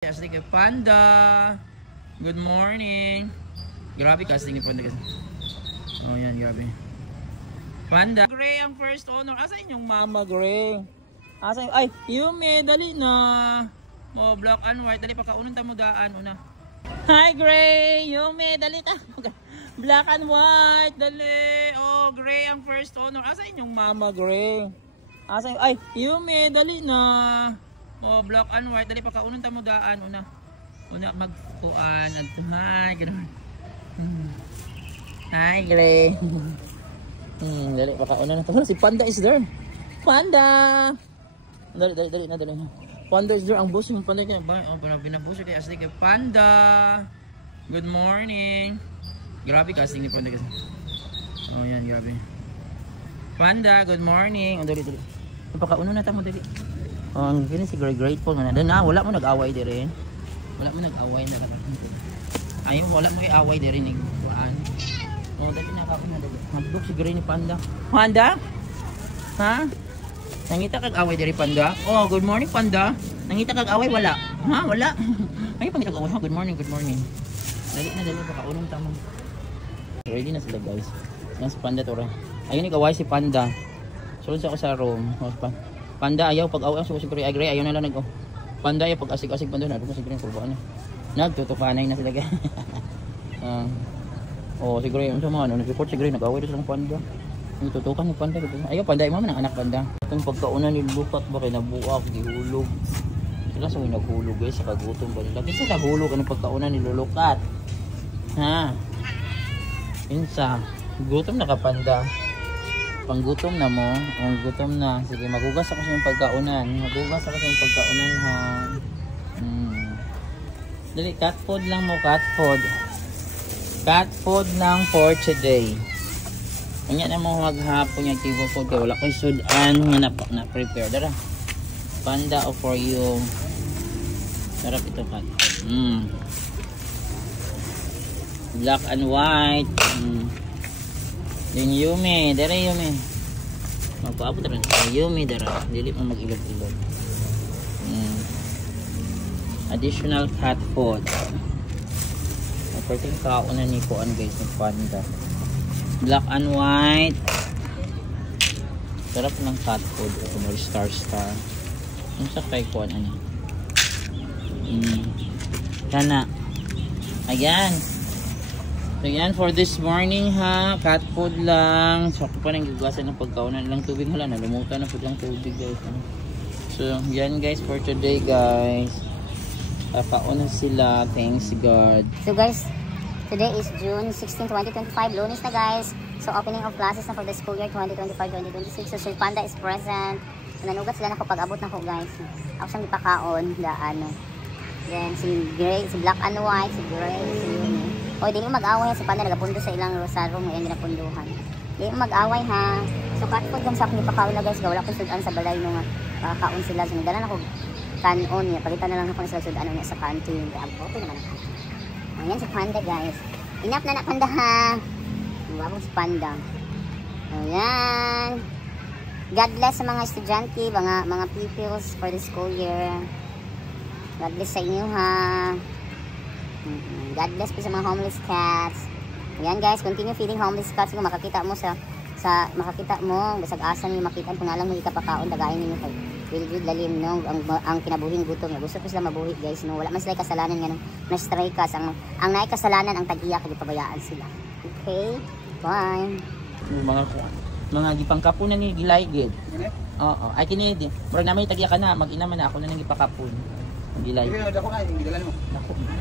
Asli kay Panda. Good morning. Grabe casting ni Panda kasi. Oh yan, grabe. Panda. Gray ang first owner. Asa inyong mama, Gray? Asa yung... Ay, Yumi, dali na. Mo, black and white. Dali, pagkaunan ta mo daan. Una. Hi, Gray. Yumi, dali ta. Black and white. Dali. Oh, Gray ang first owner. Asa inyong mama, Gray? Asa yung... Ay, Yumi, dali na. Oh, black and white. Dali, pagkaunan ta mo daan. Una magkuan. Hi, gano'n. Hi, Gray. Dali, pagkaunan na ta. Si Panda is there. Panda! Dali na. Panda is there. Ang boss yung Panda kaya. Oh, binabuso kay Asli kay Panda. Good morning. Grabe casting ni Panda kasi. Oh, yan, grabe. Panda, good morning. Oh, dali. Pagkaunan na ta mo, dali. Oh, ang gini si grateful nga na. Wala mo nag-away dire. Wala mo nag-away na kapatid. Ayun, wala mo i-away dire ni kuan. Oh, dali na ako na dali. Handog si Gray ni Panda. Panda? Ha? Nangita kag away dire Panda? Oh, good morning Panda. Nangita kag away wala. Ha, wala. Ay pangita kag away. Good morning. Dali baka unong tamo. Ready na sila guys. Yan si Panda to ra. Ayun nag-away si Panda. Sulod sa ako sa room. Panda ayaw pag away siguro ay Gray ayaw na lang nag Panda ayaw pag asig Panda na siguro kurbaan na. Nagtutukanay na sila guys. Oh siguro yung sama nag-report si Gray nag-away sa Panda. Nagtutukan ni Panda dito. Ayaw Panda ay mama ng anak Panda. Itong pagkauna ni Lukat ba kay nabuak gihulog. Sila sa naghulog guys sa kagutom ba nila. Kasi nahulog ang pagkauna ni Lukat. Ha. Insa gutom na ka Panda. Panggutom na mo, ang gutom na. Sige, magugas ako sa yung pagkaunan. Ha. Dali, cat food lang mo, cat food. Cat food lang for today. Kanya na mo maghapon yung table food. Kaya wala ko yung sudan na prepare. Dara. Panda o for you. Sarap ito cat food. Black and white. Then Yumi, dara Yumi. Magpaabot na rin. Yumi, dara. Dili mo mag-ilog-ilog. Additional cat food. Pwede kaon na ni Kuan guys, ng Panda. Black and white. Sarap ng cat food. Ito mo, star. Yung sa kay Kuan, ano. Sana. Ayan. So yan for this morning ha, cat food lang. So ako pa nang gugasan ng pagkaunan lang tubig hala, nalumutan na po lang tubig guys. So yan guys for today guys. Kauna sila, thanks God. So guys, today is June 16, 2025, Lunes na guys. So opening of classes na for the school year 2025-2026. So si Panda is present. Nanugat sila na ko pag-abot na ko guys. Ako siyang ipakaon, ano. Then si Gray, si Black and White, si Gray, si Yumi. O, di mo mag-away si Panda, nagapundo sa ilang rosaryo, ngayon ginapunduhan. Di mo mag-away ha. So, cat food lang sa akin, ipakaon na guys, wala ko sudan sa balay nung kaon sila. So, nagdala na ko kanon niya, palitan na lang ako sila sudan niya sa canteen. Kaya, okay naman ako. Ayan si Panda guys. Enough na Panda ha. Wabong si Panda. Ayan. God bless sa mga estudyante, mga pupils for the school year. God bless sa inyo ha. God bless po sa mga homeless cats. Ayan guys, continue feeding homeless cats. Kung makakita mo makakita mo, basag asan yung makita kung nalang mo ikapakaon, dagayin ninyo kay Wilgud lalim no, ang kinabuhing gutom. Gusto ko sila mabuhi guys, no. Wala man sila kasalanan nga na stray kas. Ang naay kasalanan ang tag-iya kay pabayaan sila. Okay? Bye. Mga gipangkapon na ni gilaygid. Oo, ay kini di. Murag na may tag-iya ka na, mag-ina man ako na nang gipakapon. Gilay.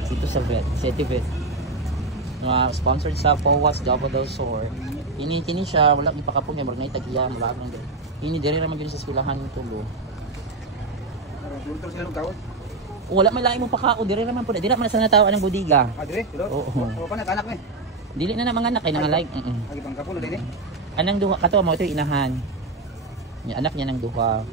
Dito sa vet, City Vet. Sponsored sa POWAS, Java del Sur. Ini siya, wala ipakapon niya, marag na itagiya, wala lang din. Ini dire naman yun sa eskwelahan yung tulo. Wala may lain mong pakaon, dire naman po. Dire naman sa natawaan ng budiga. Dire? Oo. Pa nag-anak mo eh. Dili na mga anak, kay nangalay. Agi pangkapon na din eh. Anang duha, kato mo ito inahan. Yung anak niya ng duha.